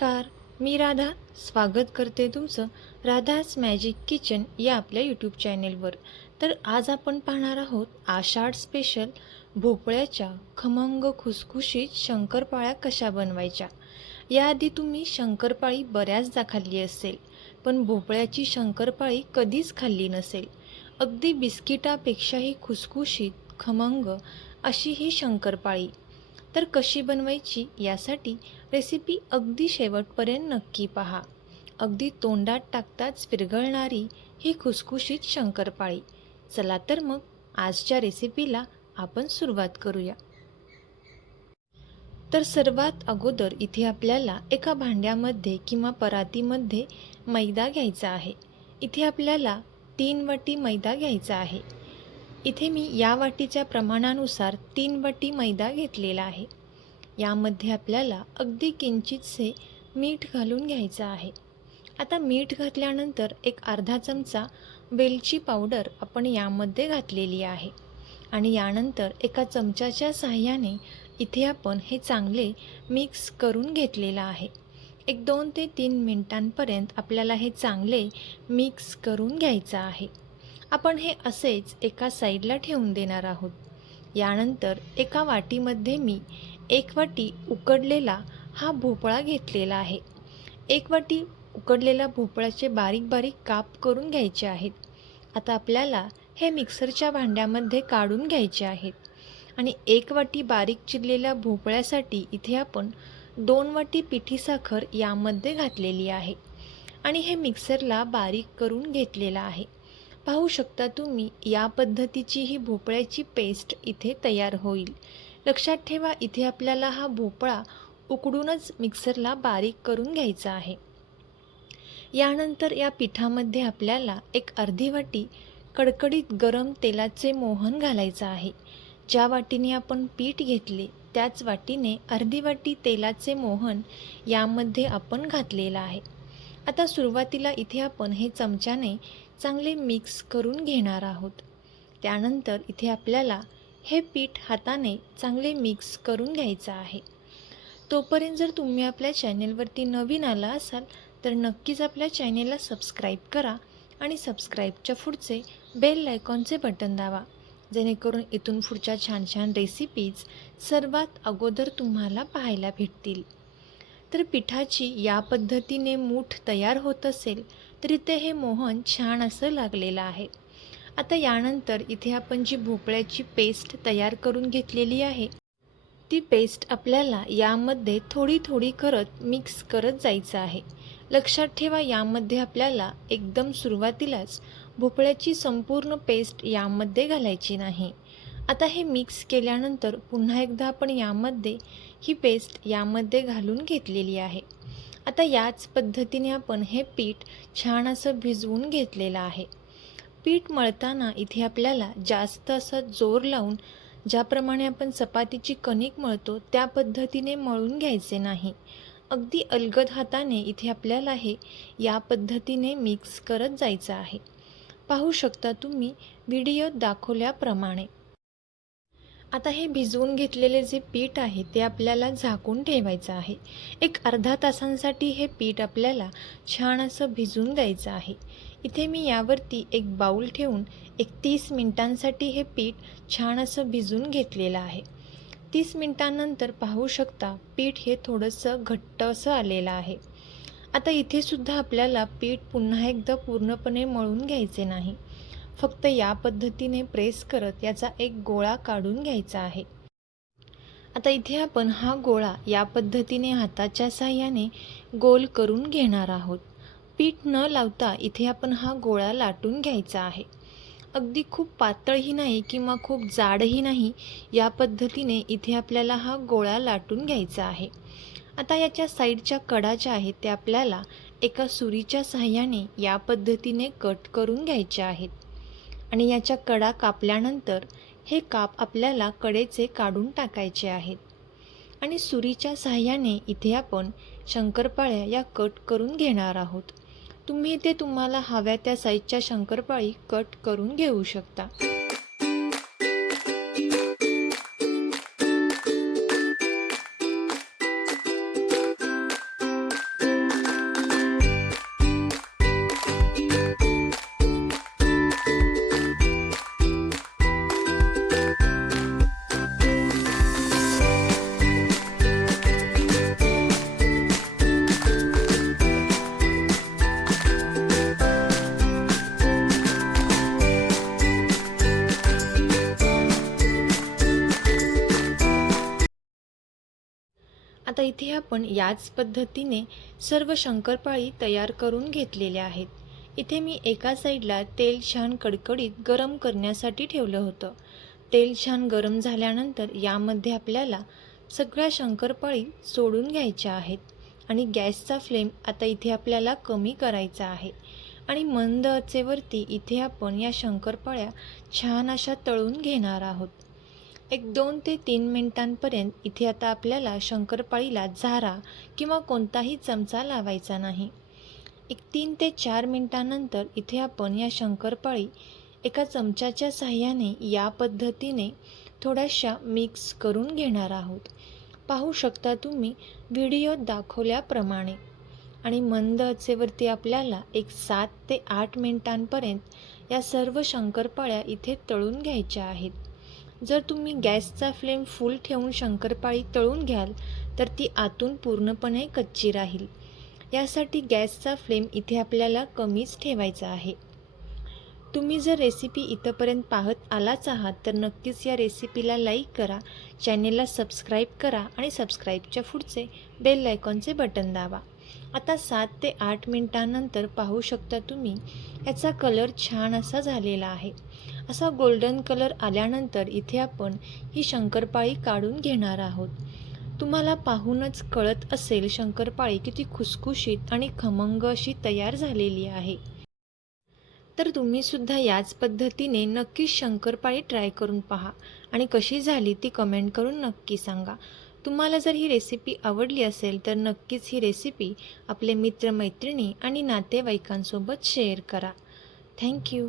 नमस्कार. मी राधा. स्वागत करते तुमचं राधाच मॅजिक किचन या आपल्या यूट्यूब चॅनेलवर तर आज आपण पाहणार आहोत आषाढ स्पेशल भोपळ्याच्या खमंग खुसखुशीत शंकरपाळ्या कशा बनवायच्या? याआधी तुम्ही शंकरपाळी बऱ्याचदा खाल्ली असेल पण भोपळ्याची शंकरपाळी कधीच खाल्ली नसेल. अगदी बिस्किटापेक्षाही खुसखुशीत खमंग अशी ही शंकरपाळी. तर कशी बनवायची यासाठी रेसिपी अगदी शेवटपर्यंत नक्की पहा. अगदी तोंडात टाकताच विरघळणारी ही खुसखुशीत शंकरपाळी. चला तर मग आजच्या रेसिपीला आपण सुरुवात करूया. तर सर्वात अगोदर इथे आपल्याला एका भांड्यामध्ये किंवा परातीमध्ये मैदा घ्यायचा आहे. इथे आपल्याला तीन वाटी मैदा घ्यायचा आहे. इथे मी या वाटीच्या प्रमाणानुसार तीन वाटी मैदा घेतलेला आहे. यामध्ये आपल्याला अगदी किंचितसे मीठ घालून घ्यायचं आहे. आता मीठ घातल्यानंतर एक अर्धा चमचा वेलची पावडर आपण यामध्ये घातलेली आहे. आणि यानंतर एका चमच्याच्या साह्याने इथे आपण हे चांगले मिक्स करून घेतलेलं आहे. एक दोन ते तीन मिनटांपर्यंत आपल्याला हे चांगले मिक्स करून घ्यायचं आहे. आपण हे असेच एका साईडला ठेवून देणार आहोत. यानंतर एका वाटीमध्ये मी एक वाटी उकडलेला हा भोपळा घेतलेला आहे. एक वाटी उकडलेल्या भोपळ्याचे बारीक बारीक काप करून घ्यायचे आहेत. आता आपल्याला हे मिक्सरच्या भांड्यामध्ये काढून घ्यायचे आहेत. आणि एक वाटी बारीक चिरलेल्या भोपळ्यासाठी इथे आपण दोन वाटी पिठी साखर यामध्ये घातलेली आहे. आणि हे मिक्सरला बारीक करून घेतलेलं आहे. पाहू शकता तुम्ही या पद्धतीची ही भोपळ्याची पेस्ट इथे तयार होईल. लक्षात ठेवा इथे आपल्याला हा भोपळा उकडूनच मिक्सरला बारीक करून घ्यायचा आहे. यानंतर या पिठामध्ये आपल्याला एक अर्धी वाटी कडकडीत गरम तेलाचे मोहन घालायचं आहे. ज्या वाटीने आपण पीठ घेतले त्याच वाटीने अर्धी वाटी तेलाचे मोहन यामध्ये आपण घातलेलं आहे. आता सुरुवातीला इथे आपण हे चमच्याने चांगले मिक्स करून घेणार आहोत. त्यानंतर इथे आपल्याला हे पीठ हाताने चांगले मिक्स करून घ्यायचं आहे. तोपर्यंत जर तुम्ही आपल्या चॅनेलवरती नवीन आला असाल तर नक्कीच आपल्या चॅनेलला सबस्क्राईब करा आणि सबस्क्राईबच्या पुढचे बेल लायकॉनचे बटन दाबा जेणेकरून इथून पुढच्या छान छान रेसिपीज सर्वात अगोदर तुम्हाला पाहायला भेटतील. तर पिठाची या पद्धतीने मूठ तयार होत असेल तर इथे हे मोहन छान असं लागलेलं आहे. आता यानंतर इथे आपण जी भोपळ्याची पेस्ट तयार करून घेतलेली आहे ती पेस्ट आपल्याला यामध्ये थोडी थोडी करत मिक्स करत जायचं आहे. लक्षात ठेवा यामध्ये आपल्याला एकदम सुरुवातीलाच भोपळ्याची संपूर्ण पेस्ट यामध्ये घालायची नाही. आता हे मिक्स केल्यानंतर पुन्हा एकदा आपण यामध्ये ही पेस्ट यामध्ये घालून घेतलेली आहे. आता याच पद्धतीने आपण हे पीठ छान असं भिजवून घेतलेलं आहे. पीठ मळताना इथे आपल्याला जास्त असं जोर लावून ज्याप्रमाणे आपण चपातीची कणिक मळतो त्या पद्धतीने मळून घ्यायचे नाही. अगदी अलगद हाताने इथे आपल्याला हे या पद्धतीने मिक्स करत जायचं आहे. पाहू शकता तुम्ही व्हिडिओ दाखवल्याप्रमाणे. आता हे भिजवून घेतलेले जे पीठ आहे ते आपल्याला झाकून ठेवायचं आहे. एक अर्धा तासांसाठी हे पीठ आपल्याला छान असं भिजून द्यायचं आहे. इथे मी यावरती एक बाऊल ठेवून एक तीस मिनटांसाठी हे पीठ छान असं भिजून घेतलेलं आहे. तीस मिनटांनंतर पाहू शकता पीठ हे थोडंसं घट्ट असं आलेलं आहे. आता इथेसुद्धा आपल्याला पीठ पुन्हा एकदा पूर्णपणे मळून घ्यायचे नाही. फक्त या पद्धतीने प्रेस करत याचा एक गोळा काढून घ्यायचा आहे. आता इथे आपण हा गोळा या पद्धतीने हाताच्या साह्याने गोल करून घेणार आहोत. पीठ न लावता इथे आपण हा गोळा लाटून घ्यायचा आहे. अगदी खूप पातळही नाही किंवा खूप जाडही नाही या पद्धतीने इथे आपल्याला हा गोळा लाटून घ्यायचा आहे. आता याच्या साईडच्या कडा ज्या आहेत त्या आपल्याला एका सुरीच्या साह्याने या पद्धतीने कट करून घ्यायच्या आहेत. आणि याच्या कडा कापल्यानंतर हे काप आपल्याला कडेचे काढून टाकायचे आहेत. आणि सुरीच्या साह्याने इथे आपण शंकरपाळ्या या कट करून घेणार आहोत. तुम्ही ते तुम्हाला हव्या त्या साईजच्या शंकरपाळी कट करून घेऊ शकता. इथे आपण याच पद्धतीने सर्व शंकरपाळी तयार करून घेतलेल्या आहेत. इथे मी एका साईडला तेल छान कडकडीत गरम करण्यासाठी ठेवलं होतं. तेल छान गरम झाल्यानंतर यामध्ये आपल्याला सगळ्या शंकरपाळी सोडून घ्यायच्या आहेत आणि गॅसचा फ्लेम आता इथे आपल्याला कमी करायचा आहे. आणि मंद अचेवरती इथे आपण या शंकरपाळ्या छान अशा तळून घेणार आहोत. एक दोन ते तीन मिनिटांपर्यंत इथे आता आपल्याला शंकरपाळीला झारा किंवा कोणताही चमचा लावायचा नाही. एक तीन ते चार मिनिटांनंतर इथे आपण या शंकरपाळी एका चमच्याच्या साह्याने या पद्धतीने थोड्याशा मिक्स करून घेणार आहोत. पाहू शकता तुम्ही व्हिडिओत दाखवल्याप्रमाणे. आणि मंद अचेवरती आपल्याला एक सात ते आठ मिनिटांपर्यंत या सर्व शंकरपाळ्या इथे तळून घ्यायच्या आहेत. जर तुम्ही गॅसचा फ्लेम फुल ठेवून शंकरपाळी तळून घ्याल तर ती आतून पूर्णपणे कच्ची राहील. यासाठी गॅसचा फ्लेम इथे आपल्याला कमीच ठेवायचा आहे. तुम्ही जर रेसिपी इथंपर्यंत पाहत आलाच आहात तर नक्कीच या रेसिपीला लाईक करा चॅनेलला सबस्क्राईब करा आणि सबस्क्राईबच्या पुढचे बेल आयकॉनचे बटन दाबा. आता सात ते आठ मिनटानंतर पाहू शकता तुम्ही याचा कलर छान असा झालेला आहे. असा गोल्डन कलर आल्यानंतर इथे आपण ही शंकरपाळी काढून घेणार आहोत. तुम्हाला पाहूनच कळत असेल शंकरपाळी किती खुसखुशीत आणि खमंग अशी तयार झालेली आहे. तर तुम्ही सुद्धा याच पद्धतीने नक्कीच शंकरपाळी ट्राय करून पहा आणि कशी झाली ती कमेंट करून नक्की सांगा. तुम्हाला जर ही रेसिपी आवडली असेल तर नक्कीच ही रेसिपी आपले मित्रमैत्रिणी आणि नातेवाईकांसोबत शेअर करा. थँक्यू